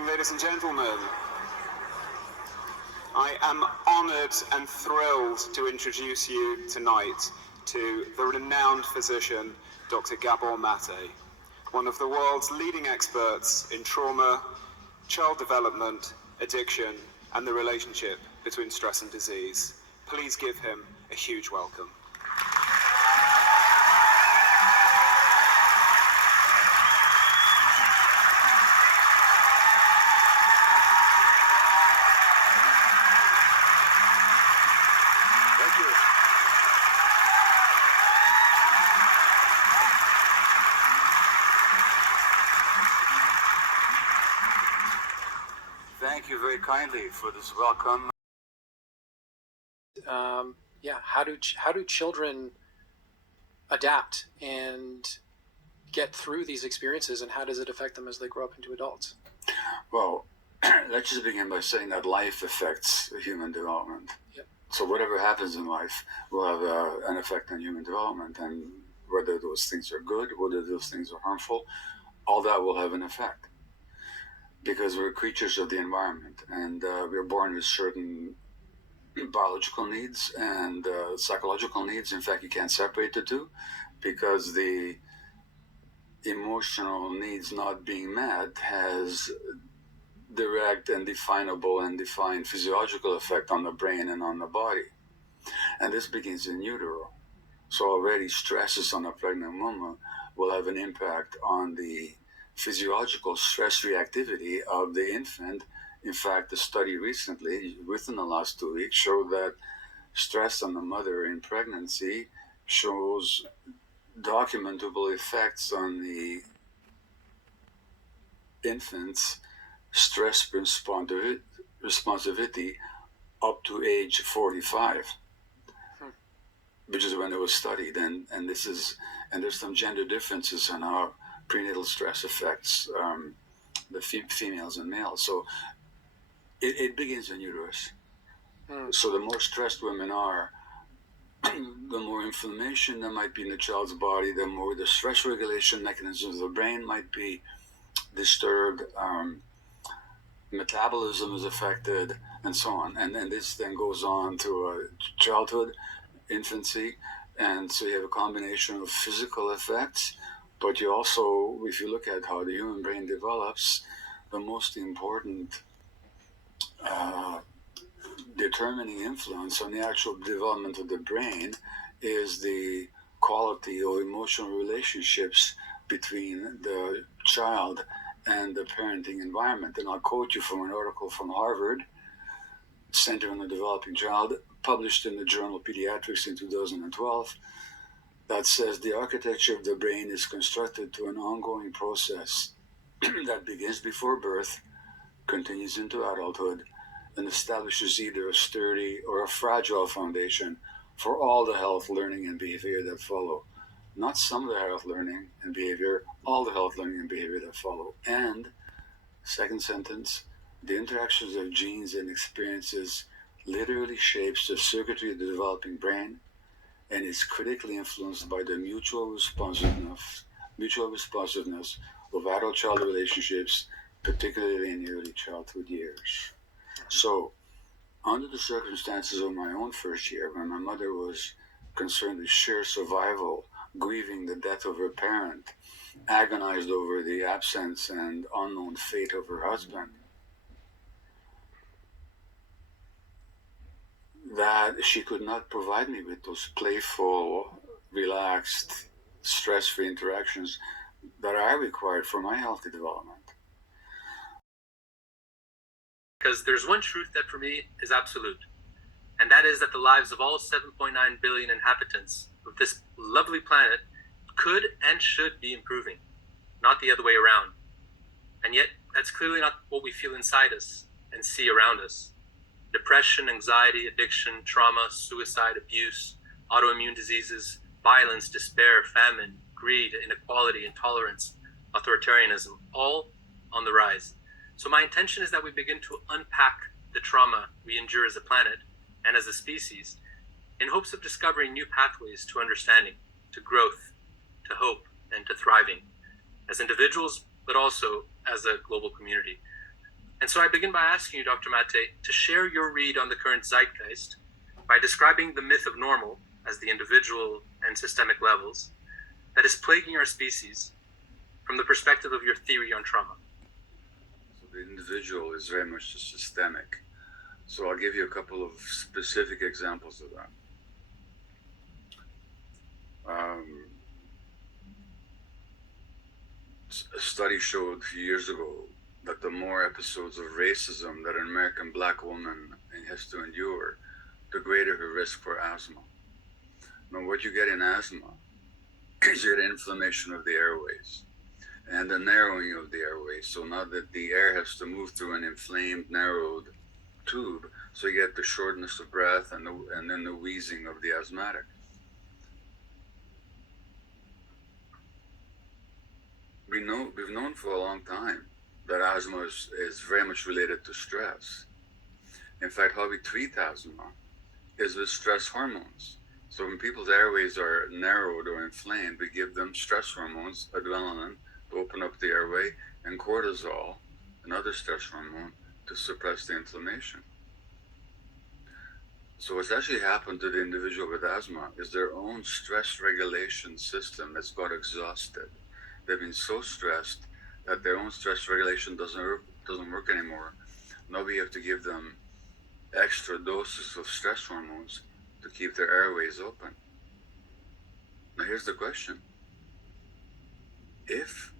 evening, ladies and gentlemen. I am honoured and thrilled to introduce you tonight to the renowned physician, Dr. Gabor Mate, one of the world's leading experts in trauma, child development, addiction, and the relationship between stress and disease. Please give him a huge welcome. Thank you very kindly for this welcome. How do children adapt and get through these experiences, and how does it affect them as they grow up into adults? Well, let's just begin by saying that life affects human development. Yep. So whatever happens in life will have an effect on human development, and whether those things are good, whether those things are harmful, all that will have an effect. Because we're creatures of the environment, and we're born with certain biological needs and psychological needs. In fact, you can't separate the two, because the emotional needs not being met has direct and definable and defined physiological effect on the brain and on the body. And this begins in utero. So already stresses on a pregnant woman will have an impact on the physiological stress reactivity of the infant. In fact, the study recently, within the last 2 weeks, showed that stress on the mother in pregnancy shows documentable effects on the infant's stress responsivity up to age 45, which is when it was studied. And there's some gender differences in how prenatal stress affects the females and males. So it begins in uterus. So the more stressed women are, the more inflammation there might be in the child's body, the more the stress regulation mechanisms of the brain might be disturbed, metabolism is affected, and so on. And then this then goes on to childhood, infancy, and so you have a combination of physical effects, but you also, if you look at how the human brain develops, the most important determining influence on the actual development of the brain is the quality of emotional relationships between the child and the parenting environment. And I'll quote you from an article from Harvard Center on the Developing Child, published in the journal Pediatrics in 2012, that says the architecture of the brain is constructed to an ongoing process that begins before birth, continues into adulthood, and establishes either a sturdy or a fragile foundation for all the health, learning, and behavior that follow. Not some of the health, learning, and behavior, all the health, learning, and behavior that follow. And, second sentence, the interactions of genes and experiences literally shapes the circuitry of the developing brain and is critically influenced by the mutual responsiveness of adult-child relationships, particularly in the early childhood years. So, under the circumstances of my own first year, when my mother was concerned with sheer survival, grieving the death of her parent, agonized over the absence and unknown fate of her husband, that she could not provide me with those playful, relaxed, stress-free interactions that I required for my healthy development. Because there's one truth that for me is absolute, and that is that the lives of all 7.9 billion inhabitants of this lovely planet could and should be improving, not the other way around. And yet, that's clearly not what we feel inside us and see around us. Depression, anxiety, addiction, trauma, suicide, abuse, autoimmune diseases, violence, despair, famine, greed, inequality, intolerance, authoritarianism, all on the rise. So my intention is that we begin to unpack the trauma we endure as a planet and as a species in hopes of discovering new pathways to understanding, to growth, to hope, and to thriving as individuals, but also as a global community. And so I begin by asking you, Dr. Mate, to share your read on the current zeitgeist by describing the myth of normal as the individual and systemic levels that is plaguing our species from the perspective of your theory on trauma. So the individual is very much systemic. So I'll give you a couple of specific examples of that. A study showed a few years ago that the more episodes of racism that an American black woman has to endure, the greater her risk for asthma. Now, what you get in asthma is you get inflammation of the airways and the narrowing of the airways. So now that the air has to move through an inflamed, narrowed tube, so you get the shortness of breath and then the wheezing of the asthmatic. We've known for a long time that asthma is very much related to stress. In fact, how we treat asthma is with stress hormones. So when people's airways are narrowed or inflamed, we give them stress hormones, adrenaline, to open up the airway, and cortisol, another stress hormone, to suppress the inflammation. So what's actually happened to the individual with asthma is their own stress regulation system has got exhausted. They've been so stressed that their own stress regulation doesn't work anymore. Now we have to give them extra doses of stress hormones to keep their airways open. Now here's the question. If,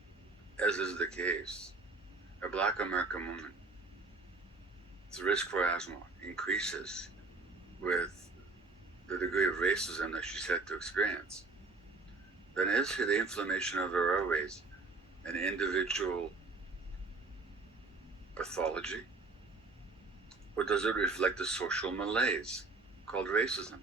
as is the case, a black American woman's risk for asthma increases with the degree of racism that she's had to experience, then is the inflammation of her airways an individual pathology? Or does it reflect a social malaise called racism?